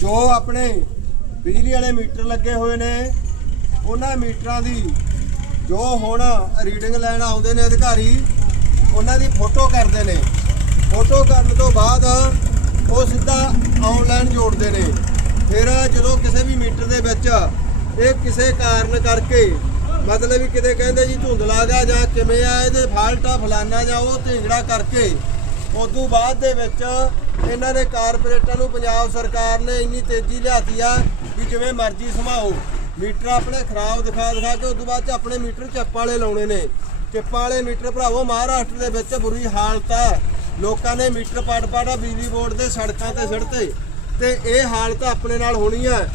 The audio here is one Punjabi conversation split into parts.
ਜੋ ਆਪਣੇ ਬਿਜਲੀ ਵਾਲੇ ਮੀਟਰ ਲੱਗੇ ਹੋਏ ਨੇ, ਉਹਨਾਂ ਮੀਟਰਾਂ ਦੀ ਜੋ ਹੁਣ ਰੀਡਿੰਗ ਲੈਣ ਆਉਂਦੇ ਨੇ ਅਧਿਕਾਰੀ, ਉਹਨਾਂ ਦੀ ਫੋਟੋ ਕਰਦੇ ਨੇ। ਫੋਟੋ ਕਰਨ ਤੋਂ ਬਾਅਦ ਉਹ ਸਿੱਧਾ ਆਨਲਾਈਨ ਜੋੜਦੇ ਨੇ। ਫਿਰ ਜਦੋਂ ਕਿਸੇ ਵੀ ਮੀਟਰ ਦੇ ਵਿੱਚ ਇਹ ਕਿਸੇ ਕਾਰਨ ਕਰਕੇ, ਮਤਲਬ ਵੀ ਕਿਤੇ ਕਹਿੰਦੇ ਜੀ ਧੁੰਦਲਾ ਗਾ ਜਾਂ ਕਿਵੇਂ ਆ, ਇਹਦੇ ਫਾਲਟ ਆ ਫਲਾਨਾ ਜਾਂ ਉਹ ਢਿੰਗੜਾ ਕਰਕੇ ਉਦੋਂ ਬਾਅਦ ਦੇ ਵਿੱਚ ਇਹਨਾਂ ਨੇ ਕਾਰਪੋਰੇਟਾਂ ਨੂੰ ਪੰਜਾਬ ਸਰਕਾਰ ਨੇ ਇੰਨੀ ਤੇਜ਼ੀ ਲਿਆਤੀ ਆ ਵੀ ਜਿਵੇਂ ਮਰਜ਼ੀ ਸਮਾਓ। ਮੀਟਰ ਆਪਣੇ ਖਰਾਬ ਦਿਖਾ ਦਿਖਾ ਕੇ ਉਦੋਂ ਬਾਅਦ ਚ ਆਪਣੇ ਮੀਟਰ ਚੱਪ ਵਾਲੇ ਲਾਉਣੇ ਨੇ। ਚਿੱਪਾਂ ਵਾਲੇ ਮੀਟਰ ਭਰਾਵੋ, ਮਹਾਰਾਸ਼ਟਰ ਦੇ ਵਿੱਚ ਬੁਰੀ ਹਾਲਤ ਆ। ਲੋਕਾਂ ਨੇ ਮੀਟਰ ਪਾੜ ਪਾੜਾ ਬਿਜਲੀ ਬੋਰਡ ਦੇ ਸੜਕਾਂ ਤੇ ਸਿੱਟਤੇ ਤੇ ਇਹ ਹਾਲਤ ਆਪਣੇ ਨਾਲ ਹੋਣੀ ਆ।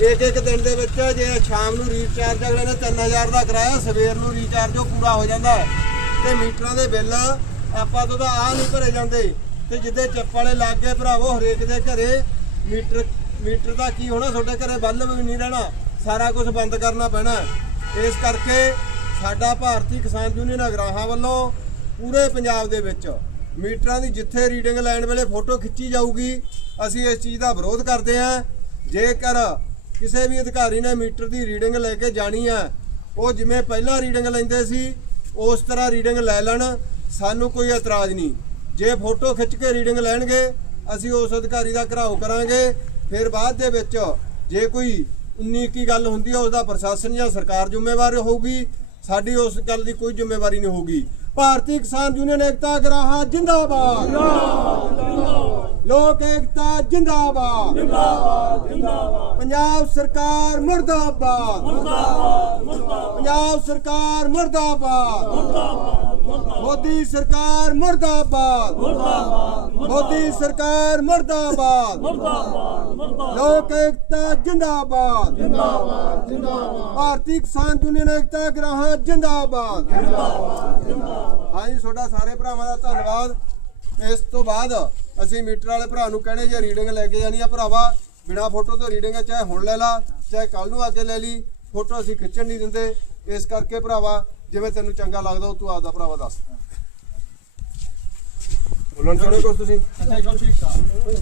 ਇੱਕ ਇੱਕ ਦਿਨ ਦੇ ਵਿੱਚ ਜੇ ਸ਼ਾਮ ਨੂੰ ਰੀਚਾਰਜ ਅਗਲੇ ਨੇ 3000 ਦਾ ਕਰਾਇਆ, ਸਵੇਰ ਨੂੰ ਰੀਚਾਰਜ ਉਹ ਪੂਰਾ ਹੋ ਜਾਂਦਾ। ਹੈ। ਤੇ ਮੀਟਰਾਂ ਦੇ ਬਿੱਲ ਆਪਾਂ ਤੋਂ ਤਾਂ ਆ ਨਹੀਂ ਭਰੇ ਜਾਂਦੇ। ਤੇ ਜਿੱਦੇ ਚੱਪ ਵਾਲੇ ਲੱਗ ਗਏ ਭਰਾਵੋ ਹਰੇਕ ਦੇ ਘਰੇ, ਮੀਟਰ ਮੀਟਰ ਦਾ ਕੀ ਹੋਣਾ, ਤੁਹਾਡੇ ਘਰੇ ਬੱਲਬ ਵੀ ਨਹੀਂ ਰਹਿਣਾ, ਸਾਰਾ ਕੁਝ ਬੰਦ ਕਰਨਾ ਪੈਣਾ। ਇਸ ਕਰਕੇ ਸਾਡਾ ਭਾਰਤੀ ਕਿਸਾਨ ਯੂਨੀਅਨ ਅਗਰਾਹਾਂ ਵੱਲੋਂ ਪੂਰੇ ਪੰਜਾਬ ਦੇ ਵਿੱਚ ਮੀਟਰਾਂ ਦੀ ਜਿੱਥੇ ਰੀਡਿੰਗ ਲੈਣ ਵੇਲੇ ਫੋਟੋ ਖਿੱਚੀ ਜਾਊਗੀ, ਅਸੀਂ ਇਸ ਚੀਜ਼ ਦਾ ਵਿਰੋਧ ਕਰਦੇ ਹਾਂ। ਜੇਕਰ ਕਿਸੇ ਵੀ ਅਧਿਕਾਰੀ ਨੇ ਮੀਟਰ ਦੀ ਰੀਡਿੰਗ ਲੈ ਕੇ ਜਾਣੀ ਹੈ, ਉਹ ਜਿਵੇਂ ਪਹਿਲਾਂ ਰੀਡਿੰਗ ਲੈਂਦੇ ਸੀ, ਉਸ ਤਰ੍ਹਾਂ ਰੀਡਿੰਗ ਲੈ ਲੈਣ। ਸਾਨੂੰ ਕੋਈ ਇਤਰਾਜ਼ ਨਹੀਂ। ਜੇ ਫੋਟੋ ਖਿੱਚ ਕੇ ਰੀਡਿੰਗ ਲੈਣਗੇ, ਅਸੀਂ ਉਸ ਅਧਿਕਾਰੀ ਦਾ ਘਰਾਓ ਕਰਾਂਗੇ। ਫਿਰ ਬਾਅਦ ਦੇ ਵਿੱਚ ਜੇ ਕੋਈ 19 ਕੀ ਗੱਲ ਹੁੰਦੀ ਹੈ ਉਹਦਾ ਪ੍ਰਸ਼ਾਸਨ ਜਾਂ ਸਰਕਾਰ ਜ਼ਿੰਮੇਵਾਰ ਹੋਊਗੀ। ਸਾਡੀ ਉਸ ਗੱਲ ਦੀ ਕੋਈ ਜ਼ਿੰਮੇਵਾਰੀ ਨਹੀਂ ਹੋਊਗੀ। ਭਾਰਤੀ ਕਿਸਾਨ ਯੂਨੀਅਨ ਏਕਤਾ ਗਰਾਹਾ ਜਿੰਦਾਬਾਦ। ਲੋਕ ਏਕਤਾ ਜਿੰਦਾਬਾਦ। ਪੰਜਾਬ ਸਰਕਾਰ ਮੁਰਦਾਬਾਦ। ਪੰਜਾਬ ਸਰਕਾਰ ਮੁਰਦਾਬਾਦ। ਮੋਦੀ ਸਰਕਾਰ ਮੁਰਦਾਬਾਦ। ਮੋਦੀ ਸਰਕਾਰ ਮੁਰਦਾਬਾਦ। ਲੋਕ ਏਕਤਾ ਜਿੰਦਾਬਾਦ। ਭਾਰਤੀ ਕਿਸਾਨ ਯੂਨੀਅਨ ਏਕਤਾ ਗ੍ਰਾਹਾਂ ਜਿੰਦਾਬਾਦ। ਹਾਂਜੀ ਤੁਹਾਡਾ ਸਾਰੇ ਭਰਾਵਾਂ ਦਾ ਧੰਨਵਾਦ। ਇਸ ਤੋਂ ਬਾਅਦ ਅਸੀਂ ਮੀਟਰ ਵਾਲੇ ਭਰਾ ਨੂੰ ਕਹਿੰਦੇ ਜੇ ਰੀਡਿੰਗ ਲੈ ਕੇ ਜਾਣੀ ਆ ਭਰਾਵਾ ਬਿਨਾ ਫੋਟੋ ਤੋਂ ਰੀਡਿੰਗ ਚਾਹੇ ਹੁਣ ਲੈ ਲਾ ਚਾਹੇ ਕੱਲ ਨੂੰ ਆ ਕੇ ਲੈ ਲਈ ਫੋਟੋ ਅਸੀਂ ਖਿੱਚਣ ਨਹੀਂ ਦਿੰਦੇ। ਇਸ ਕਰਕੇ ਭਰਾਵਾ ਜਿਵੇਂ ਤੈਨੂੰ ਚੰਗਾ ਲੱਗਦਾ ਉਹ ਤੂੰ ਆਪਦਾ ਭਰਾਵਾ ਦੱਸ। ਬੋਲਣ ਚਾਹੁੰਦੇ ਕੁਛ ਤੁਸੀਂ।